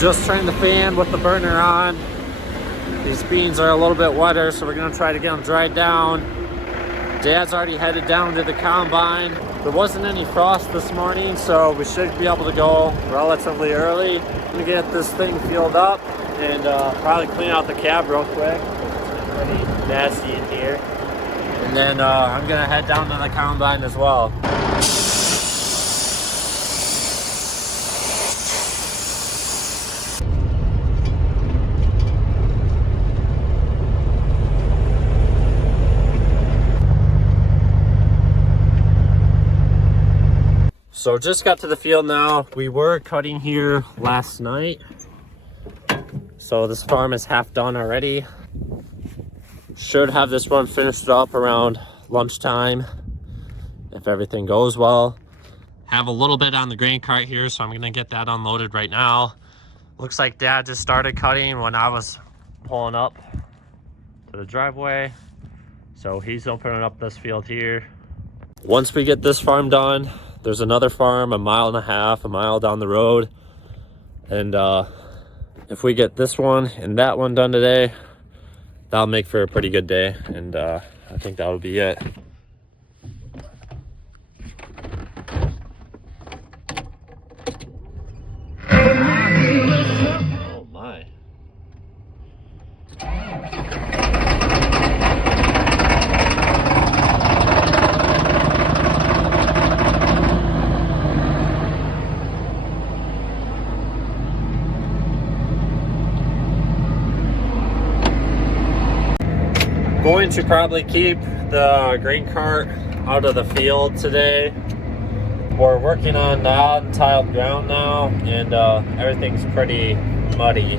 Just turned the fan with the burner on. These beans are a little bit wetter, so we're gonna try to get them dried down. Dad's already headed down to the combine. There wasn't any frost this morning, so we should be able to go relatively early. I'm gonna get this thing filled up and probably clean out the cab real quick. It's pretty nasty in here. And then I'm gonna head down to the combine as well. So just got to the field now. We were cutting here last night. So this farm is half done already. Should have this one finished up around lunchtime if everything goes well. Have a little bit on the grain cart here, so I'm gonna get that unloaded right now. Looks like Dad just started cutting when I was pulling up to the driveway. So he's opening up this field here. Once we get this farm done, there's another farm a mile and a mile down the road. And if we get this one and that one done today, that'll make for a pretty good day. And I think that'll be it. Oh my. Going to probably keep the grain cart out of the field today. We're working on non-tiled ground now, and everything's pretty muddy.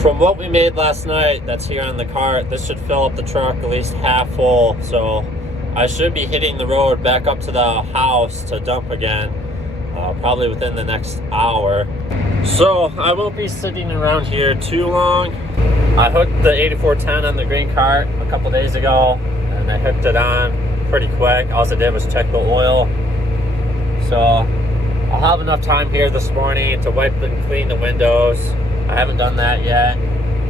From what we made last night that's here on the cart, this should fill up the truck at least half full. So I should be hitting the road back up to the house to dump again, probably within the next hour. So I won't be sitting around here too long. I hooked the 8410 on the grain cart a couple days ago, and I hooked it on pretty quick. All I did was check the oil. So I'll have enough time here this morning to wipe and clean the windows. I haven't done that yet,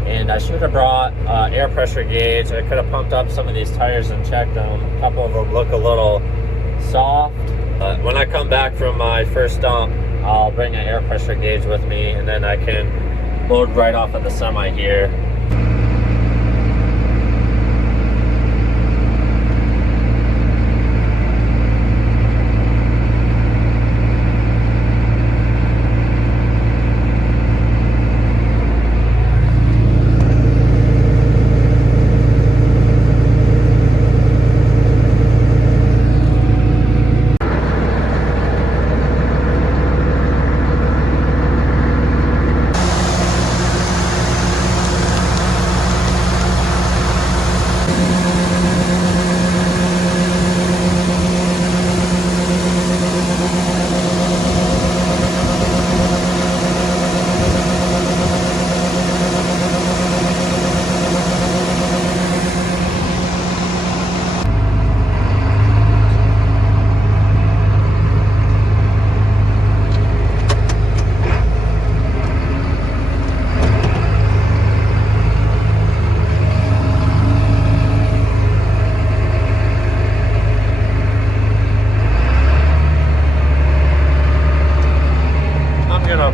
and I should have brought air pressure gauge. I could have pumped up some of these tires and checked them. A couple of them look a little soft. When I come back from my first dump, I'll bring an air pressure gauge with me, and then I can load right off of the semi here.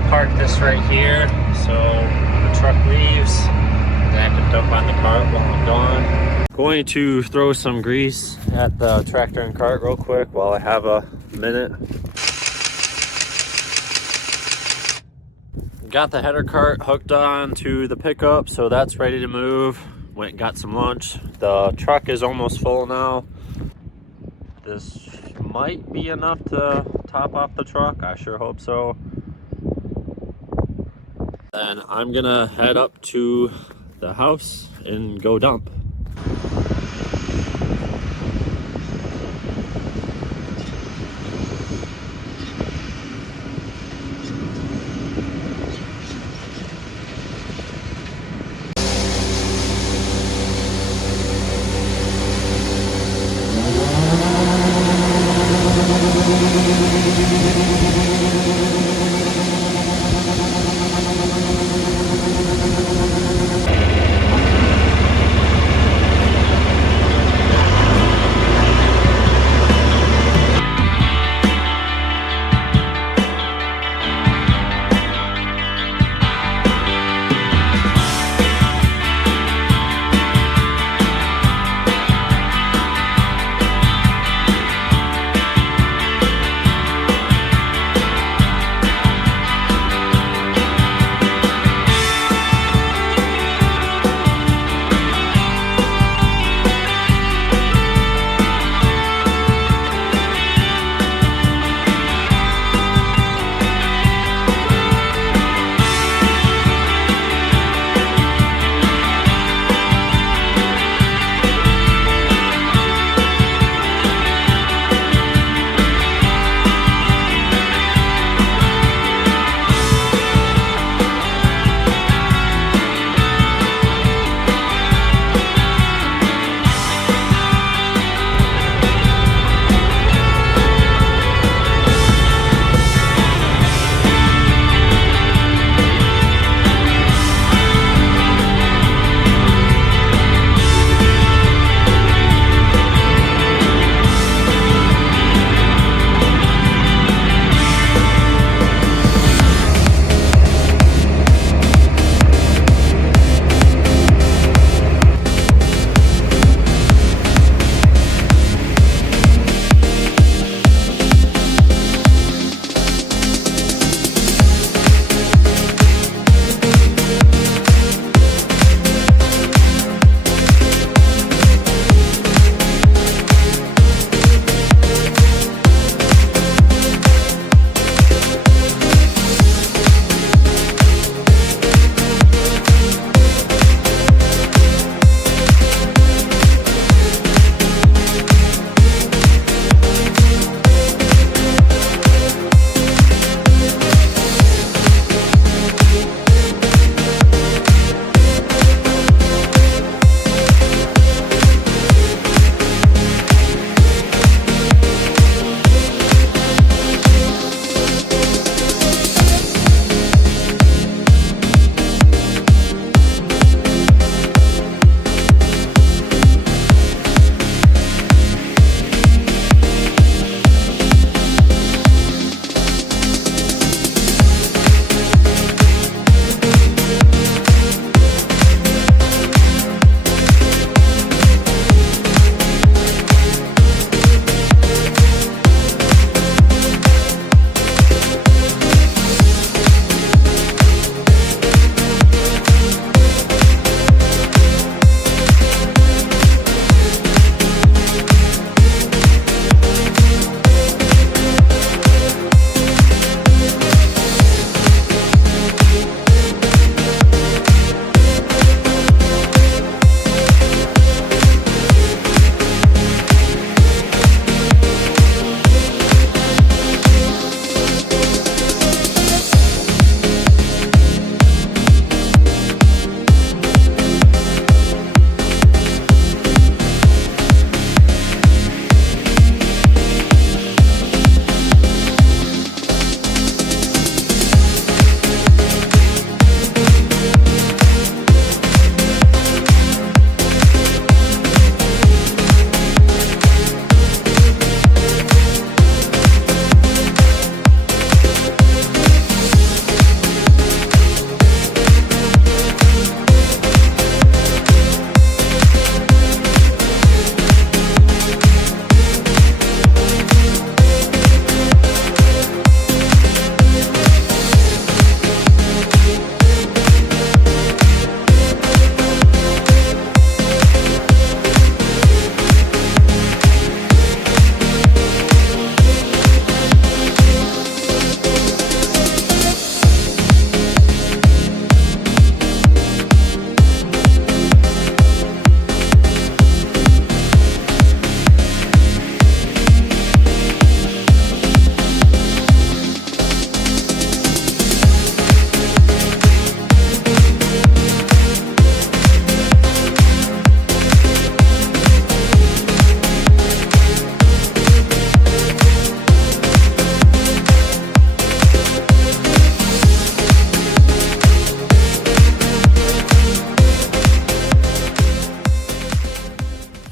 Park this right here, so when the truck leaves, then I can dump on the cart while I'm gone. Going to throw some grease at the tractor and cart real quick while I have a minute. Got the header cart hooked on to the pickup, so that's ready to move. Went and got some lunch. The truck is almost full now. This might be enough to top off the truck. I sure hope so. Then I'm gonna head up to the house and go dump.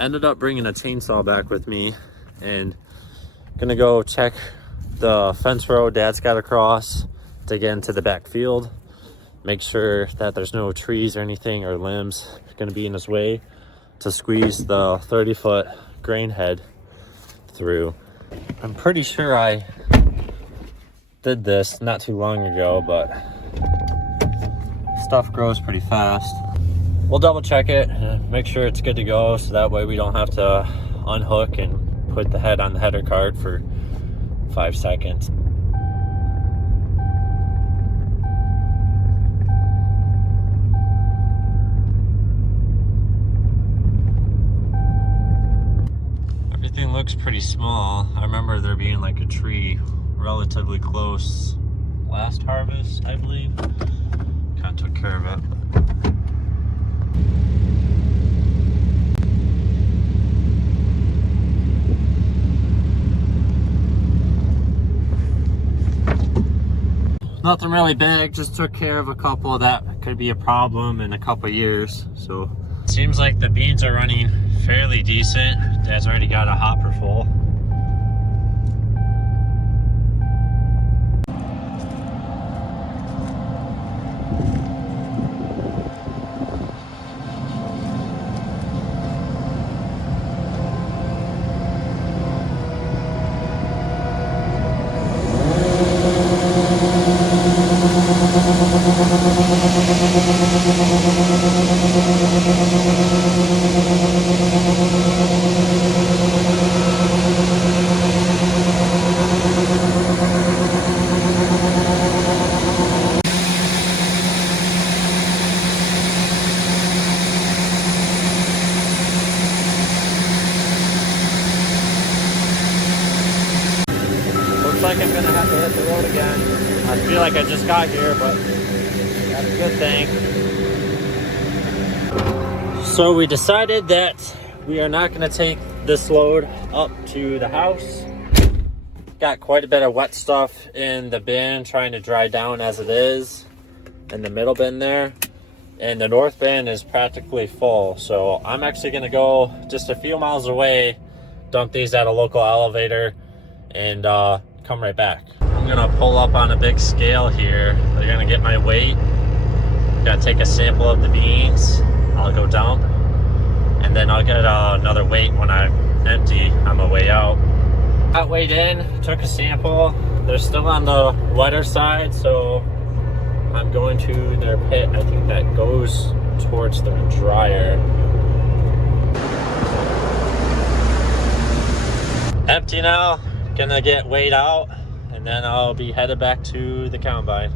ended up bringing a chainsaw back with me and gonna go check the fence road Dad's got across to get into the back field. Make sure that there's no trees or anything or limbs gonna be in his way to squeeze the 30-foot grain head through. I'm pretty sure I did this not too long ago, but stuff grows pretty fast. We'll double check it and make sure it's good to go, so that way we don't have to unhook and put the head on the header cart for 5 seconds. Everything looks pretty small. I remember there being like a tree relatively close last harvest, I believe. Kind of took care of it. Nothing really big, just took care of a couple that could be a problem in a couple years. So seems like the beans are running fairly decent. Dad's already got a hopper full. Looks like I'm gonna have to hit the road again. I feel like I just got here, but that's a good thing. So we decided that we are not gonna take this load up to the house. Got quite a bit of wet stuff in the bin trying to dry down as it is in the middle bin there. And the north bin is practically full. So I'm actually gonna go just a few miles away, dump these at a local elevator, and come right back. I'm gonna pull up on a big scale here. They're gonna get my weight. Gotta take a sample of the beans. I'll go dump, and then I'll get another weight when I'm empty on my way out. Got weighed in, took a sample. They're still on the wetter side, so I'm going to their pit. I think that goes towards the dryer. Empty now, gonna get weighed out, and then I'll be headed back to the combine.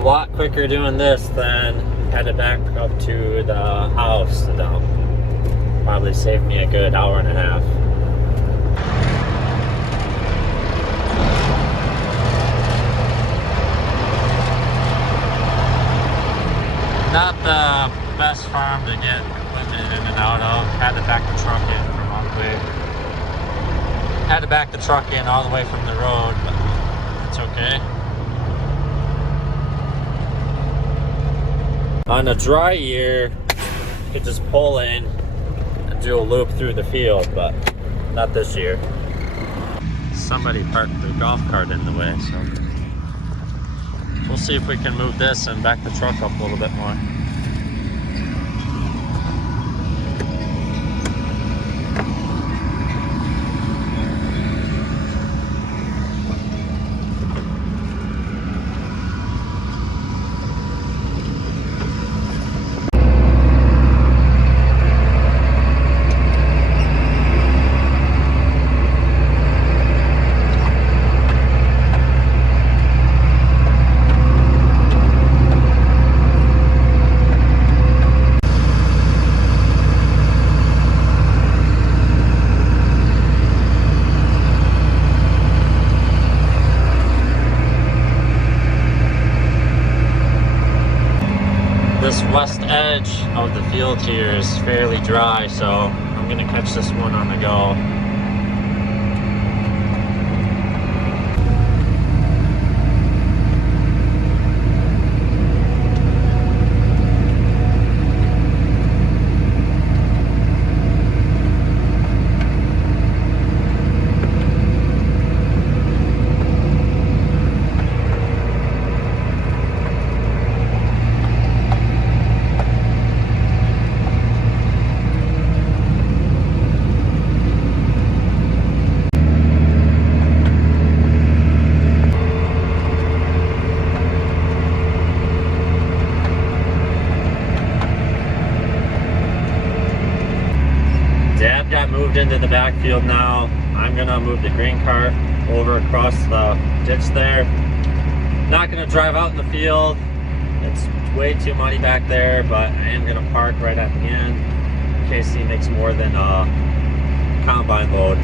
A lot quicker doing this than headed back up to the house to dump. Probably saved me a good hour and a half. Not the best farm to get equipment in and out of. Had to back the truck in from all the way. Had to back the truck in all the way from the road, but it's okay. On a dry year, you could just pull in and do a loop through the field, but not this year. Somebody parked their golf cart in the way, so we'll see if we can move this and back the truck up a little bit more. This west edge of the field here is fairly dry, so I'm gonna catch this one on the go. into the backfield now. I'm gonna move the grain cart over across the ditch there. Not gonna drive out in the field. It's way too muddy back there, but I am gonna park right at the end in case he makes more than a combine load.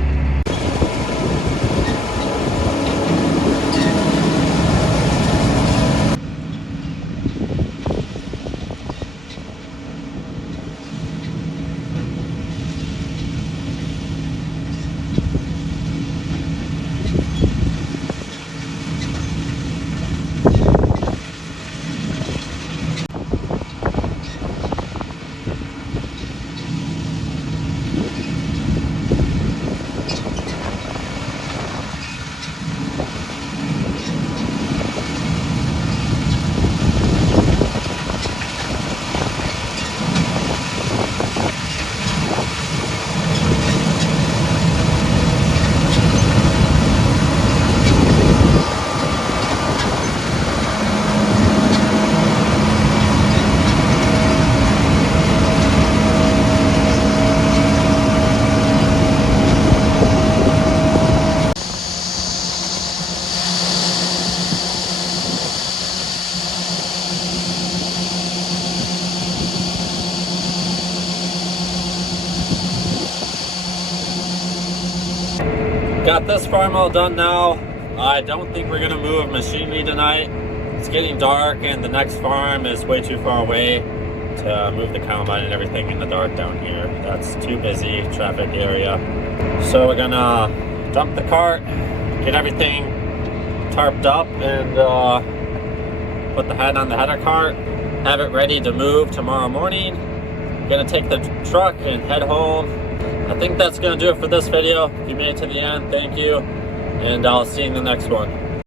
Got this farm all done now. I don't think we're gonna move machinery tonight. It's getting dark and the next farm is way too far away to move the combine and everything in the dark down here. That's too busy traffic area. So we're gonna dump the cart, get everything tarped up, and put the head on the header cart, have it ready to move tomorrow morning. Gonna take the truck and head home. I think that's going to do it for this video. If you made it to the end, thank you, and I'll see you in the next one.